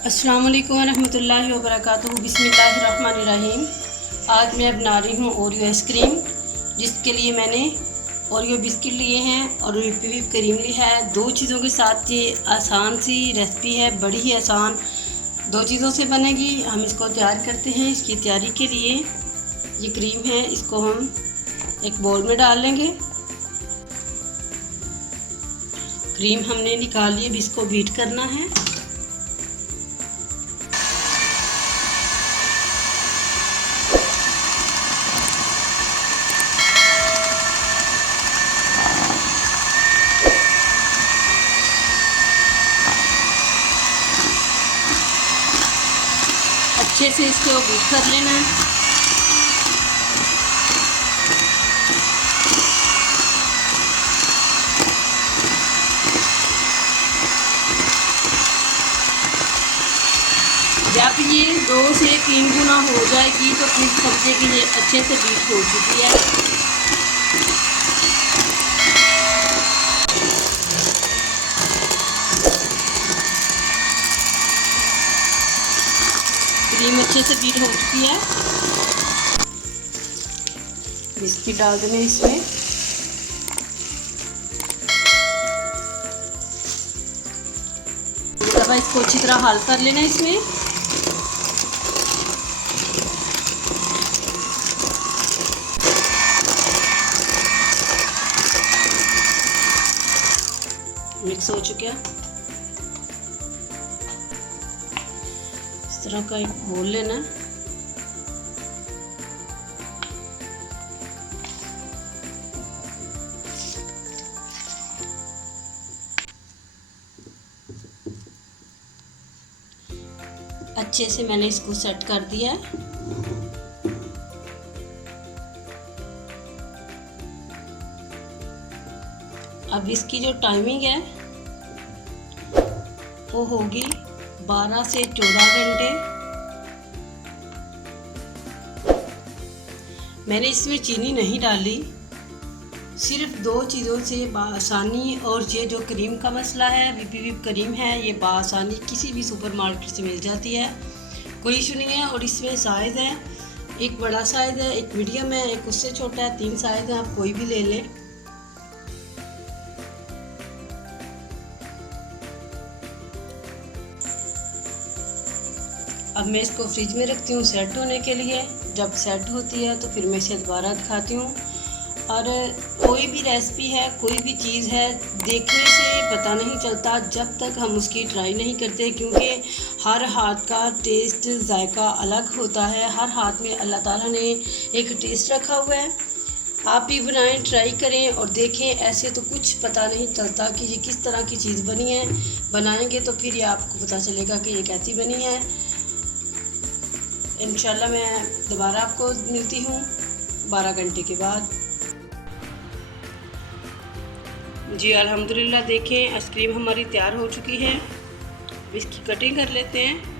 अस्सलाम वालेकुम रहमतुल्लाहि व बरकातुहू। बिस्मिल्लाहिर्रहमानिर्रहीम। आज मैं बना रही हूँ ओरियो आइसक्रीम, जिसके लिए मैंने ओरियो बिस्किट लिए हैं और व्हिप क्रीम ली है। दो चीज़ों के साथ ये आसान सी रेसिपी है, बड़ी ही आसान, दो चीज़ों से बनेगी। हम इसको तैयार करते हैं। इसकी तैयारी के लिए ये क्रीम है, इसको हम एक बाउल में डाल लेंगे। क्रीम हमने निकाल ली, अब इसको बीट करना है। अच्छे से इसको बीट कर लेना है। जब ये 2 से 3 गुना हो जाएगी तो फिर समझे कि ये अच्छे से बीट हो चुकी है। क्रीम अच्छे से बीट हो चुकी है। बिस्किट डाल देंगे इसमें। अब इसको अच्छी तरह हल कर लेना इसमें। मिक्स हो चुका है। इस तरह का एक घोल लेना है। अच्छे से मैंने इसको सेट कर दिया है। अब इसकी जो टाइमिंग है वो होगी 12 से 14 घंटे। मैंने इसमें चीनी नहीं डाली, सिर्फ 2 चीज़ों से बासानी। और ये जो क्रीम का मसला है, व्हिप क्रीम है, ये बासानी किसी भी सुपरमार्केट से मिल जाती है, कोई इशू नहीं है। और इसमें साइज़ है, एक बड़ा साइज़ है, एक मीडियम है, एक उससे छोटा है, 3 साइज़ हैं, आप कोई भी ले लें। अब मैं इसको फ्रिज में रखती हूँ सेट होने के लिए। जब सेट होती है तो फिर मैं इसे दोबारा दिखाती हूँ। और कोई भी रेसिपी है, कोई भी चीज़ है, देखने से पता नहीं चलता जब तक हम उसकी ट्राई नहीं करते, क्योंकि हर हाथ का टेस्ट जायका अलग होता है। हर हाथ में अल्लाह ताला ने एक टेस्ट रखा हुआ है। आप भी बनाएं, ट्राई करें और देखें। ऐसे तो कुछ पता नहीं चलता कि ये किस तरह की चीज़ बनी है। बनाएंगे तो फिर ये आपको पता चलेगा कि ये कैसी बनी है। इंशाल्लाह मैं दोबारा आपको मिलती हूँ 12 घंटे के बाद। जी अल्हम्दुलिल्लाह, देखें आइसक्रीम हमारी तैयार हो चुकी है। अब इसकी कटिंग कर लेते हैं।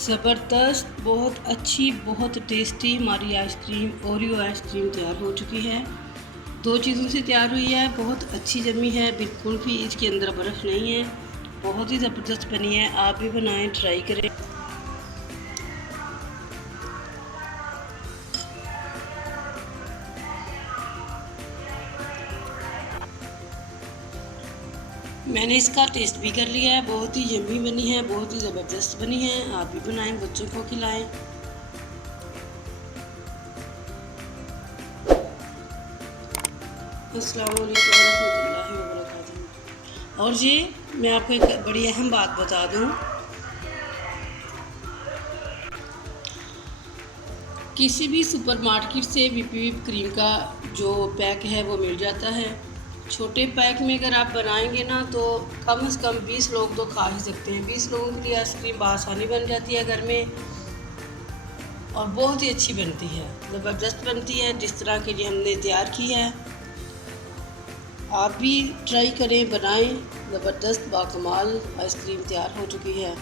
ज़बरदस्त, बहुत अच्छी, बहुत टेस्टी हमारी आइसक्रीम ओरियो आइसक्रीम तैयार हो चुकी है। 2 चीज़ों से तैयार हुई है, बहुत अच्छी जमी है, बिल्कुल भी इसके अंदर बर्फ़ नहीं है, बहुत ही ज़बरदस्त बनी है। आप भी बनाएं, ट्राई करें। मैंने इसका टेस्ट भी कर लिया है, बहुत ही यम्मी बनी है, बहुत ही ज़बरदस्त बनी है। आप भी बनाएं, बच्चों को खिलाएं। अस्सलाम वालेकुम रहमतुल्लाहि व बरकातुहू। और जी मैं आपको एक बड़ी अहम बात बता दूं, किसी भी सुपरमार्केट से विप क्रीम का जो पैक है वो मिल जाता है। छोटे पैक में अगर आप बनाएंगे ना तो कम से कम 20 लोग तो खा ही सकते हैं। 20 लोगों के लिए आइसक्रीम बआसानी बन जाती है घर में और बहुत ही अच्छी बनती है, ज़बरदस्त बनती है जिस तरह की जी हमने तैयार की है। आप भी ट्राई करें, बनाएं, ज़बरदस्त बाकमाल आइसक्रीम तैयार हो चुकी है।